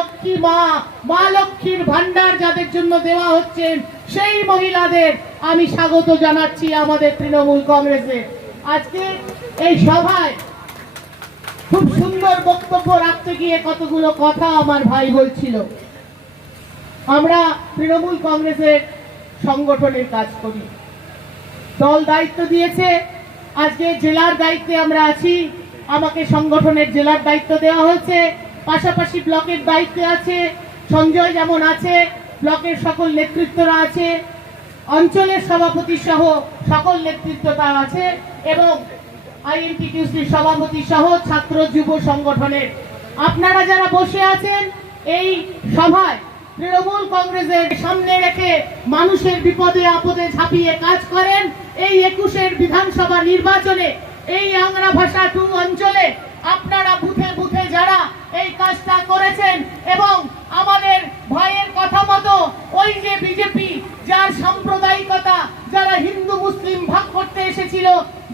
লক্ষ্মী মা লক্ষ্মীর ভান্ডার যাদের জন্য দেওয়া হচ্ছে সেই মহিলাদের আমি স্বাগত জানাচ্ছি আমাদের তৃণমূল কংগ্রেসে। আজকে এই সভায় খুব সুন্দর বক্তব্য রাখতে গিয়ে কতগুলো কথা আমার ভাই বলছিল। আমরা তৃণমূল কংগ্রেসের সংগঠনের কাজ করি, দল দায়িত্ব দিয়েছে, আজকে জেলার দায়িত্বে আমরা আছি, আমাকে সংগঠনের জেলার দায়িত্ব দেওয়া হয়েছে, পাশাপাশি ব্লকের দায়িত্বে আছে সঞ্জয়, যেমন আছে ব্লকের সকল নেতৃত্বরা আছে, অঞ্চলের সভাপতি সহ সকল নেতৃত্বরা আছে এবং আইএনটিটিউসির সভাপতি সহ ছাত্র যুব সংগঠনের আপনারা যারা বসে আছেন এই সভায় তৃণমূল কংগ্রেসের সামনে রেখে মানুষের বিপদে আপদে ঝাঁপিয়ে কাজ করেন। এই 21-এর বিধানসভা নির্বাচনে এই আংরা ভাষা 2 অঞ্চলে আপনারা বুথে বুথে যারা এই কাজটা করেছেন এবং আমাদের ভাইয়ের কথা মতো ওই যে বিজেপি যার সাম্প্রদায়িকতা, যারা হিন্দু মুসলিম ভাগ করতে এসেছিল,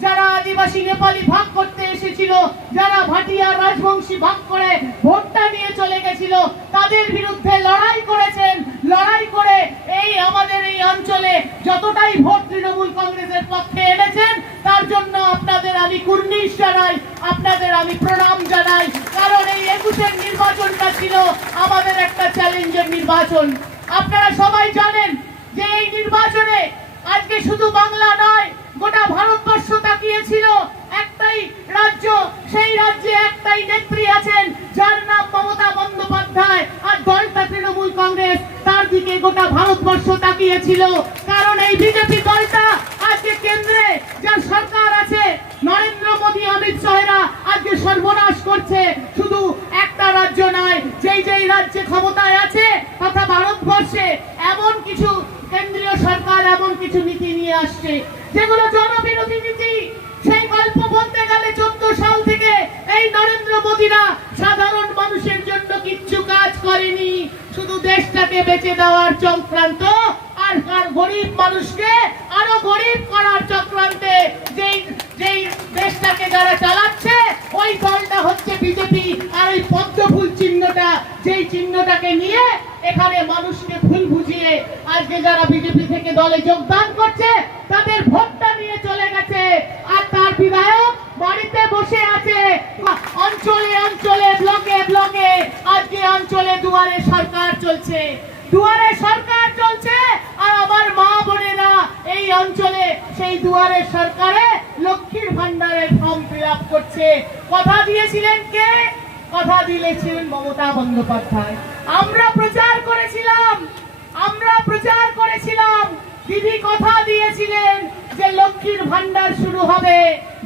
যারা আদিবাসী নেপালি ভাগ করতে এসেছিল, যারা ভাটিয়া রাজবংশী ভাগ করে ভোটটা নিয়ে চলে গেছিল, তাদের বিরুদ্ধে লড়াই করেছেন। লড়াই করে এই আমাদের এই অঞ্চলে যতটাই ভোট তৃণমূল কংগ্রেসের পক্ষে এনেছেন তার জন্য আপনাদের আমি কুর্নিশ জানাই, আপনাদের আমি প্রণাম জানাই। কারণ এই 21-এর নির্বাচনটা ছিল আমাদের একটা চ্যালেঞ্জের নির্বাচন। আপনারা সবাই জানেন যে এই নির্বাচনে আজকে শুধু বাংলা নয় গোটা ভারতবর্ষ তাকিয়েছিল একটাই রাজ্য, সেই রাজ্যে একটাই নেত্রী আছেন যার নাম মমতা বন্দ্যোপাধ্যায়, আর দলটা তৃণমূল কংগ্রেস, তার দিকে গোটা ভারতবর্ষ তাকিয়েছিল। কারণ এই বিজেপি দলটা আজকে কেন্দ্রে যার সরকার আছে, নরেন্দ্র মোদী অমিত শাহরা আজকে সর্বনাশ করছে। শুধু একটা রাজ্য নয়, যেই রাজ্যে ক্ষমতায় আছে তথা ভারতবর্ষে এমন কিছু কেন্দ্রীয় সরকার এমন কিছু নীতি নিয়ে আসছে যেগুলো জনবিরোধী নীতি। সেই গল্প বলতে গেলে 14 সাল থেকে এই নরেন্দ্র মোদীরা সাধারণ মানুষের জন্য কিচ্ছু কাজ করেনি, শুধু দেশটাকে বেঁচে দেওয়ার চক্রান্ত আর গরিব মানুষকে আরো গরিব করার চক্রান্তে যেই দেশটাকে যারা চালাচ্ছে ওই দলটা হচ্ছে বিজেপি। আর ওই পদ্মফুল চিহ্নটা, যেই চিহ্নটাকে নিয়ে এখানে মানুষকে ভুল বুঝিয়ে আজকে যারা বিজেপি থেকে দলে যোগদান করছে তাদের ভোটটা নিয়ে চলে গেছে, আর তার বিধায়ক বাড়িতে বসে আছে। অঞ্চলে অঞ্চলে ব্লকে ব্লকে আজকে অঞ্চলে দুয়ারে সরকার চলছে, দুয়ারে সরকার চলছে। আর আমার মা বোনেরা এই অঞ্চলে সেই দুয়ারে সরকারে লক্ষ্মীর ভান্ডারের ফর্ম ফিল আপ করছে। কথা দিয়েছিলেন কে? কথা দিয়েছিলেন মমতা বন্দ্যোপাধ্যায়। আমরা প্রচার করেছিলাম, দিদি কথা দিয়েছিলেন যে লক্ষ্মীর ভান্ডার শুরু হবে।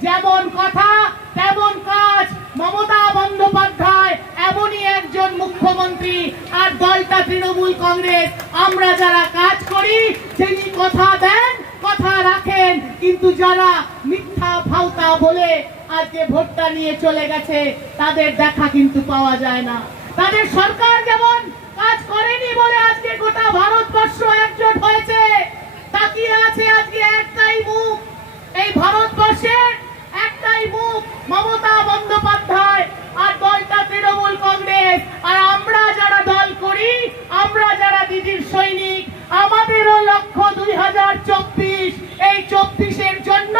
যেমন কথা তেমন কাজ। মমতা বন্দ্যোপাধ্যায় এমনই একজন মুখ্যমন্ত্রী, আর দলটা তৃণমূল কংগ্রেস, আমরা যারা কাজ করি যিনি কথা দেন কথা রাখেন, কিন্তু যারা মিথ্যা ফাউতা বলে আজকে ভোটটা নিয়ে চলে গেছে তাদের দেখা কিন্তু পাওয়া যায় না। তাদের সরকার যেমন কাজ করেনি বলে আজকে গোটা ভারতবর্ষ একজোট হয়েছে, তাকিয়ে আছে আজকে একটাই মুখ, এই ভারতবর্ষের একটাই মুখ মমতা বন্দ্যোপাধ্যায় আর দলটা তৃণমূল কংগ্রেস। আর আমরা যারা দল করি, আমরা যারা দিদির সৈনিক, আমাদেরও লক্ষ্য 2024। এই 24-এর জন্য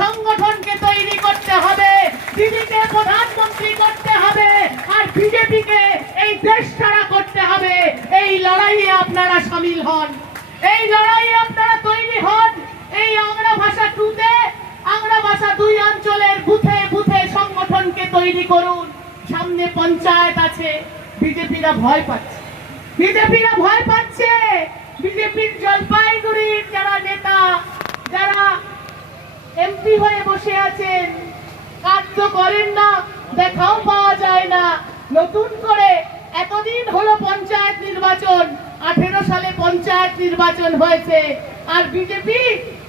সংগঠনকে তৈরি করতে হবে, দিদিকে প্রধানমন্ত্রী করতে হবে, আর বিজেপিকে এই দেশ ছাড়া করতে হবে। এই লড়াইয়ে আপনারা সামিল হন, এই লড়াইয়ে আপনারা তৈরি হন। এই আংরা ভাষা 2-তে, আংরা ভাষা 2 অঞ্চলের বুথে বুথে সংগঠনকে তৈরি করুন। সামনে পঞ্চায়েত আছে, বিজেপিরা ভয় পাচ্ছে, বিজেপির জলপাইগুড়ির যারা নেতা, যারা এমপি হয়ে বসে আছেন, কাজ তো করেন না, দেখাও পাওয়া যায় না। নতুন করে এতদিন হলো পঞ্চায়েত নির্বাচন, 18 সালে পঞ্চায়েত নির্বাচন হয়েছে, আর বিজেপি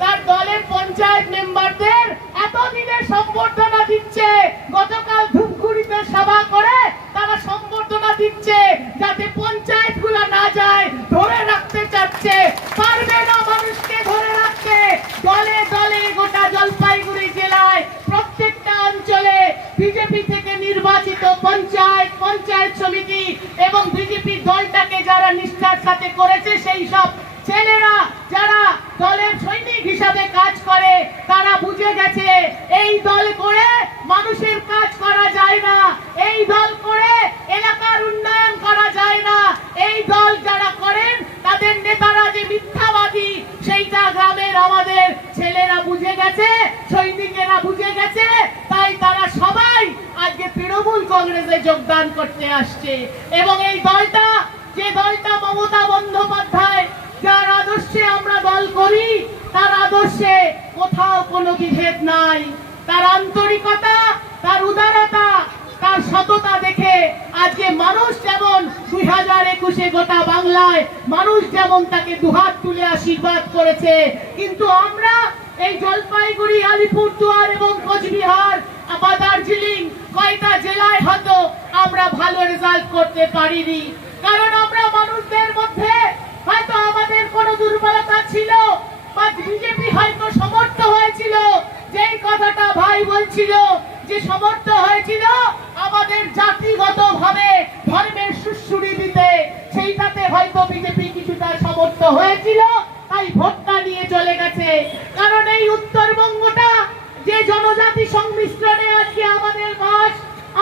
তার দলের পঞ্চায়েত মেম্বারদের এতদিনের সম্বর্ধনা দিচ্ছে। গতকাল ধূপগুড়িতে সভা করে তারা সম্বর্ধনা দিচ্ছে, যাতে পঞ্চায়েত গুলা না যায় ধরে রাখতে চাচ্ছে, পারবে না মানুষকে ধরে রাখতে। দলে দলে গোটা জলপাইগুড়ি জেলায় প্রত্যেকটা অঞ্চলে বিজেপি থেকে নির্বাচিত পঞ্চায়েত সমিতি এবং বিজেপি দলটাকে যারা নিষ্ঠার সাথে করেছে, সেই সব ছেলেরা যারা দলের সৈনিক হিসাবে কাজ করে, তারা বুঝে গেছে এই দল করে মানুষের কাজ করা যায় না, এই দল করে এলাকার উন্নয়ন করা যায় না। এই দল যারা করেন তাদের নেতারা যে মিথ্যাবাদী, সেইটা গ্রামের আমাদের ছেলেরা বুঝে গেছে, সৈনিকেরা বুঝে গেছে। তাই তারা সবাই আজকে তৃণমূল কংগ্রেসে যোগদান করতে আসছে। এবং এই দলটা, যে দলটা মমতা বন্দ্যোপাধ্যায় যার আদর্শে আমরা দল করি, তার আদর্শে কোথাও কোনো বিভেদ নাই। তার আন্তরিকতা, তার উদারতা, তার সততা দেখে আজকে মানুষ যেমন 2021 গোটা বাংলায় মানুষ যেমন তাকে দুহাত তুলে আশীর্বাদ করেছে, কিন্তু আমরা এই জলপাইগুড়ি, আলিপুরদুয়ার এবং কোচবিহার বা দার্জিলিং কয়টা জেলায় হয়তো আমরা ভালো রেজাল্ট করতে পারিনি, কারণ আমরা মানুষদের মধ্যে হয়তো আমাদের কোনো দুর্বলতা ছিল, বা বিজেপি হয়তো সমর্থ হয়েছিল। যেই কথাটা ভাই বলছিল যে সমর্থ হয়েছিল আমাদের জাতিগত ভাবে ধর্মের সুশ্রুতি দিতে, সেইটাতে হয়তো বিজেপি কিছুটা সমর্থ হয়েছিল, তাই ভোটটা নিয়ে চলে গেছে। কারণ এই উত্তরবঙ্গটা যে জনজাতি সংমিশ্রণে আজকে আমাদের বাস,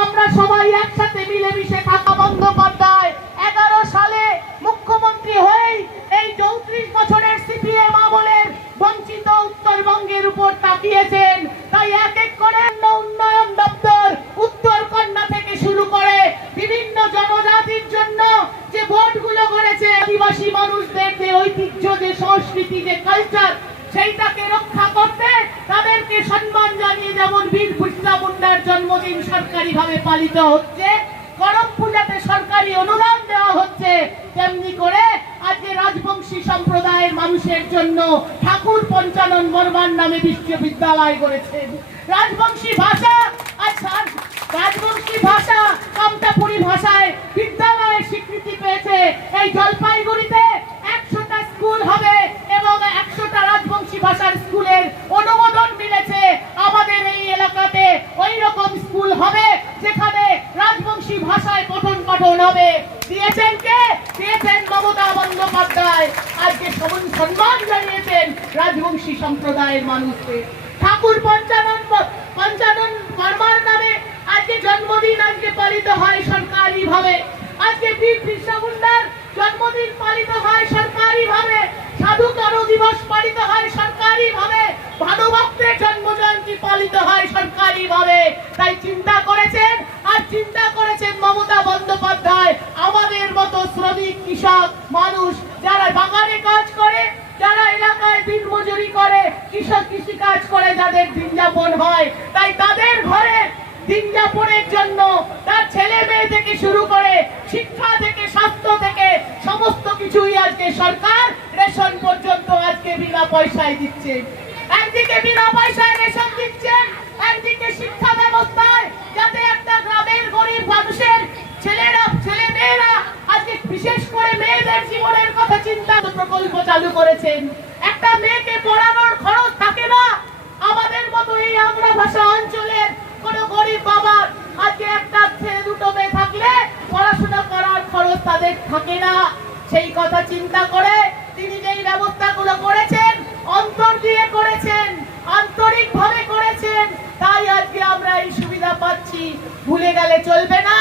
আমরা সবাই একসাথে মিলেমিশে থাকা। বন্দ্যোপাধ্যায় 11 সালে মুখ্যমন্ত্রী হয়েই এই 34 বছরের সিপিএম আমলের বঞ্চিত উত্তরবঙ্গের উপর তাকিয়েছেন। তাই এক এক করে উন্নয়ন দপ্তর উত্তরকন্যা থেকে শুরু করে বিভিন্ন জনজাতির জন্য যে বোর্ডগুলো করেছে, আদিবাসী মানুষদের যে ঐতিহ্য, যে সংস্কৃতি, যে কালচার, সেইটাকে রক্ষা করতে তাদেরকে সম্মান জানিয়ে যেমন বীর বিরসা মুন্ডার জন্মদিন সরকারিভাবে পালিত হচ্ছে, করম পূজাতে সরকারি অনুদান দেওয়া হচ্ছে, তেমনি করে আজকে রাজবংশী সম্প্রদায়ের মানুষের জন্য ঠাকুর পঞ্চানন বর্মার নামে বিশ্ববিদ্যালয় করেছেন। রাজবংশী ভাষা কামতাপুরী ভাষায় বিদ্যালয়ের স্বীকৃতি পেয়েছে। এই জলপাইগুড়িতে 100টা স্কুল হবে এবং 100টা রাজবংশী ভাষার স্কুলের অনুমোদন মিলেছে। আমাদের এই এলাকাতে ওই রকম স্কুল হবে যেখানে রাজবংশী ভাষায় পঠন পাঠন হবে। দিয়েছেন কে? দিয়েছেন মমতা বন্দ্যোপাধ্যায়। আজকে সম্মান জানিয়েছেন রাজবংশী সম্প্রদায়ের মানুষকে। ঠাকুর পঞ্চানন বর্মার নামে আজকে জন্মদিন আজকে পালিত হয় সরকারি ভাবে। আজকে বীর বিরসা মুন্ডার জন্মদিন পালিত হয় সরকারি ভাবে। স্বাধীনতা দিবস পালিত হয় সরকারি ভাবে। ভানুভক্তের জন্মজয়ন্তী পালিত হয় সরকারি ভাবে। তাই চিন্তা করেছেন মমতা বন্দ্যোপাধ্যায় আমাদের মতো শ্রমিক, কৃষক মানুষ যারা বাগানে কাজ করে, যারা এলাকায় দিনমজুরি করে, কৃষি কাজ করে, যাদের দিন যাপন হয়, তাই তাদের ঘরে দিন যাপনের জন্য তার ছেলে মেয়ে থেকে শুরু করে শিক্ষা থেকে স্বাস্থ্য থেকে সমস্ত কিছুই আজকে সরকার রেশন পর্যন্ত আজকে বিনা পয়সায় দিচ্ছে। একদিকে বিনা পয়সায় রেশন দিচ্ছেন, একদিকে শিক্ষা ব্যবস্থায় যাতে একটা গ্রামের গরিব মানুষের ছেলে মেয়েরা আজকে বিশেষ করে মেয়েদের জীবনের কথা চিন্তা প্রকল্প চালু করেছেন। একটা মেয়েকে পড়ানোর খরচ থাকে না। আমাদের মতো এই আংরা ভাষা অঞ্চলের কোন গরিব বাবার আজকে একটা ছেলে দুটো মেয়ে থাকলে পড়াশোনা করার খরচ তাদের থাকে না। সেই কথা চিন্তা করে তিনি যেই ব্যবস্থাগুলো করেছেন, অন্তর দিয়ে করেছেন, আন্তরিক ভাবে করেছেন, তাই আজকে আমরা এই সুবিধা পাচ্ছি। ভুলে গেলে চলবে না।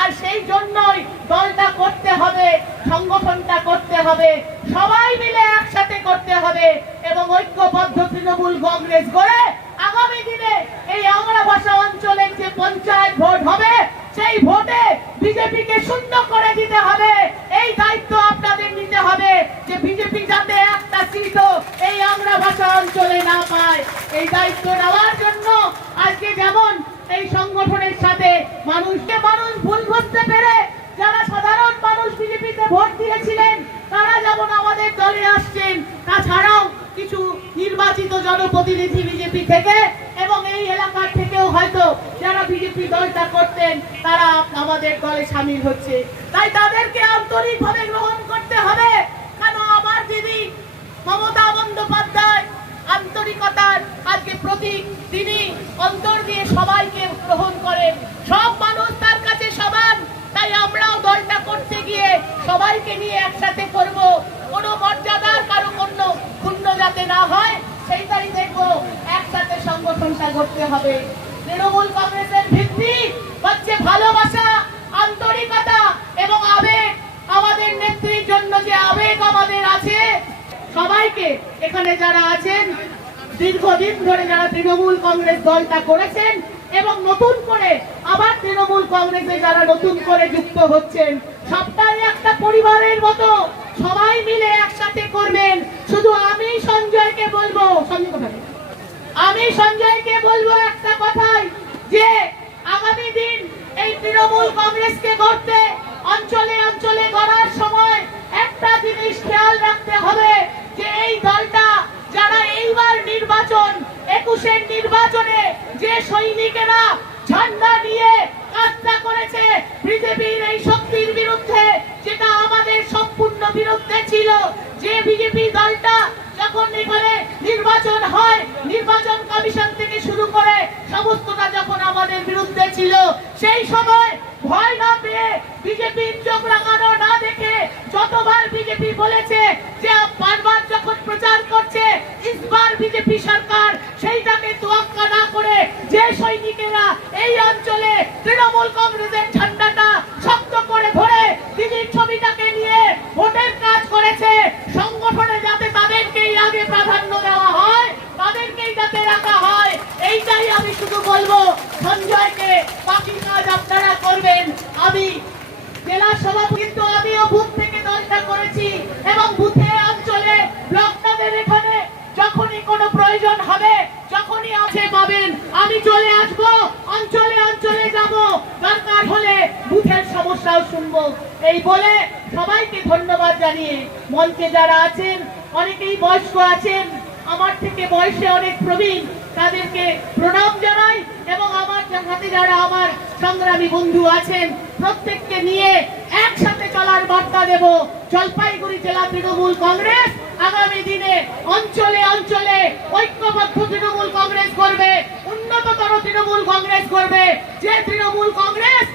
আর সেই জন্যই দলটা করতে হবে, সংগঠনটা করতে হবে, সবাই মিলে একসাথে করতে হবে এবং ঐক্যবদ্ধ তৃণমূল কংগ্রেস গড়ে আগামী দিনে এই আংরা ভাষা অঞ্চলের যে পঞ্চায়েত ভোট হবে, সেই ভোটে বিজেপিকে শূন্য করে দিতে হবে। এই দায়িত্ব আপনাদের নিতে হবে যে বিজেপি যাতে একটা সিটও এই আংরা ভাষা অঞ্চলে না পায়। এই দায়িত্ব নেওয়ার জন্য আজকে যেমন এই সংগঠনের সাথে মানুষ ভুল বুঝতে পেরে যারা সাধারণ মানুষ বিজেপিতে ভোট দিয়েছিলেন, তারা যেমন আমাদের দলে আসছেন, তাছাড়াও কিছু নির্বাচিত জনপ্রতিনিধি বিজেপি থেকে এবং এই এলাকার থেকেও হয়তো যারা বিজেপি দলটা করতেন, তারা আমাদের দলে সামিল হচ্ছে। তাই তাদেরকে আন্তরিকভাবে গ্রহণ করতে হবে। কেন আমার দিদি মমতা বন্দ্যোপাধ্যায় আন্তরিকতার আজকে প্রতীক। তিনি অন্তর দিয়ে সবাইকে গ্রহণ করেন। সব মানুষ তার কাছে সমান, তাই আমরাও দলটা করতে গিয়ে সবাইকে নিয়ে একসাথে করব। কোনো মর্যাদার কারো কোনো ক্ষুণ্ণ যাতে না হয় সেইটাই দেখবো। একসাথে সংগঠনটা করতে হবে। তৃণমূল কংগ্রেসের ভিত্তি হচ্ছে ভালোবাসা, আন্তরিকতা এবং আবেগ। আমাদের নেত্রীর জন্য যে আবেগ আমাদের আছে, সবাইকে এখানে যারা আছেন দীর্ঘদিন ধরে যারা তৃণমূল কংগ্রেস দলটা করেছেন এবং নতুন করে আবার তৃণমূল কংগ্রেসে যারা নতুন করে যুক্ত হচ্ছেন, সবটাই একটা পরিবারের মতো সবাই মিলে একসাথে করবেন। শুধু আমি সঞ্জয়কে বলবো একটা কথাই, যে আগামী দিন এই তৃণমূল কংগ্রেসকে গড়তে অঞ্চলে অঞ্চলে গড়ার সময় একটা জিনিস খেয়াল রাখতে হবে, যে এই দলটা যারা এইবার নির্বাচন 21-এর নির্বাচনে যে সৈনিকেরা ঝান্ডা নিয়ে কাজটা করেছে বিজেপির এই শক্তির বিরুদ্ধে, যেটা আমাদের সম্পূর্ণ বিরুদ্ধে ছিল, যে বিজেপি দলটা যখন এখানে নির্বাচন হয়, নির্বাচন কমিশন থেকে শুরু করে সমস্তটা যখন আমাদের বিরুদ্ধে ছিল, সেই সময় ভয় না পেয়ে বিজেপির চোখ রাঙানো না দেখে যতবার বিজেপি বলেছে যে বারবার যখন প্রচার করছে ইসবার বিজেপি সরকার, সেইটাকে তোয়াক্কা না করে যে সৈনিকেরা এই অঞ্চলে তৃণমূল কংগ্রেসের ঝান্ডাটা শক্ত করে ধরে দিদির ছবিটাকে নিয়ে ভোটের কাজ করেছে, সংগঠনে যাতে তাদেরকেই আগে প্রাধান্য দেওয়া হয়, তাদেরকেই যাতে রাখা হয়, এইটাই আমি শুধু বলবো সঞ্জয়কে। বাকি কাজ আপনারা করবেন। আমি জেলা সভাপতি, কিন্তু আমিও বুথ থেকে দলটা করেছি এবং বুথে অঞ্চলে ব্লকটাদের এখানে যখনই কোনো প্রয়োজন হবে, যখনই আছে পাবেন, আমি চলে আসবো, অঞ্চলে অঞ্চলে যাব, দরকার হলে বুথের সমস্যাও শুনবো। এই বলে সবাইকে ধন্যবাদ জানিয়ে মঞ্চে যারা আছেন, অনেকেই বয়স্ক আছেন, আমার থেকে বয়সে অনেক প্রবীণ, তাদেরকে প্রণাম জানাই এবং আমার হাতে যারা আমার সংগ্রামী বন্ধু আছেন প্রত্যেককে নিয়ে একসাথে চলার বার্তা দেব। জলপাইগুড়ি জেলা তৃণমূল কংগ্রেস আগামী দিনে অঞ্চলে অঞ্চলে ঐক্যবদ্ধ তৃণমূল কংগ্রেস করবে, উন্নততর তৃণমূল কংগ্রেস করবে, যে তৃণমূল কংগ্রেস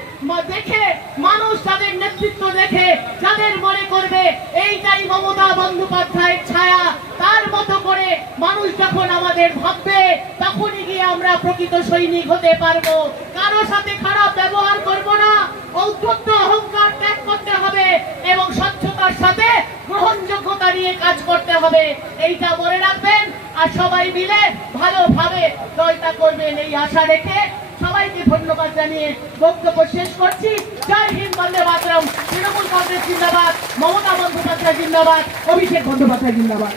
দেখে মানুষ তাদের নেতৃত্ব দেখে যাদের মনে করবে এইটাই মমতা বন্দ্যোপাধ্যায়ের ছায়া, তার মতো করে মানুষ যখন আমাদের ভাববে, তখনই গিয়ে আমরা প্রকৃত সৈনিক হতে পারবো। কারো সাথে খারাপ ব্যবহার করব না, ঔদ্ধত্য অহংকার ত্যাগ করতে হবে এবং স্বচ্ছতার সাথে গ্রহণযোগ্যতা নিয়ে কাজ করতে হবে, এইটা মনে রাখবেন। আর সবাই মিলে ভালোভাবে দলটা করবেন এই আশা রেখে সবাইকে ধন্যবাদ জানিয়ে বক্তব্য শেষ করছি। জয় হিন্দ, বন্দে মাতরম। তৃণমূল কংগ্রেস জিন্দাবাদ, মমতা বন্দ্যোপাধ্যায় জিন্দাবাদ, অভিষেক বন্দ্যোপাধ্যায় জিন্দাবাদ।